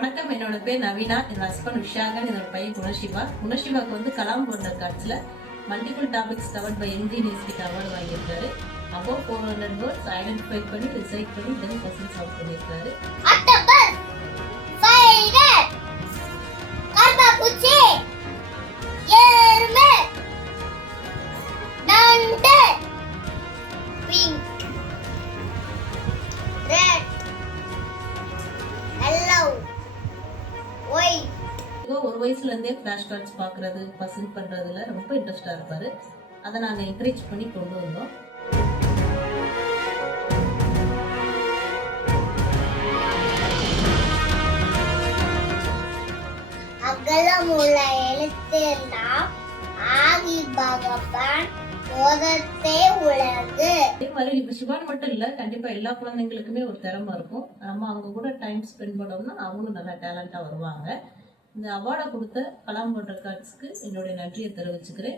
வணக்கம், என்னோட பேர் நவீனா. என் ஹஸ்பண்ட் விஷாகன், என்னோட பையன் குணசிவா. குணசிவாக்கு வந்து கலாம் போன்ற காட்சியில் multiple topics covered by MG நியூஸ்க்கு அவார்டு வாங்கியிருக்காரு. அபோவ் 400 வேர்ட்ஸ் ஐடென்டிஃபை பண்ணி ரிசைட் பண்ணி தென் கொஸ்டின்ஸ் அவுட் பண்ணியிருக்காரு. ஒரு வயசுல இருந்தே ஃபிளாஷ் கார்ட்ஸ் பாக்குறது, பசில் பண்றதுல ரொம்ப இன்ட்ரெஸ்டா இருப்பாரு. அதை நாங்க என்கரேஜ் பண்ணி கொண்டு வந்தோம். அகலமுள்ள எழுத்தெல்லாம் ஆகி பகவான் போதத்தே உலகு. அதே மாதிரி இப்ப சிவான் மட்டும் இல்ல, கண்டிப்பா எல்லா குழந்தைங்களுக்குமே ஒரு திறமை இருக்கும். நம்ம அவங்க கூட டைம் ஸ்பெண்ட் பண்ணோம்னா அவங்களும் நல்லா டேலண்டா வருவாங்க. இந்த அவார்டை கொடுத்த கலாம் போன்ற கார்ட்ஸ்க்கு என்னுடைய நன்றியை தெரிவிச்சுக்கிறேன்.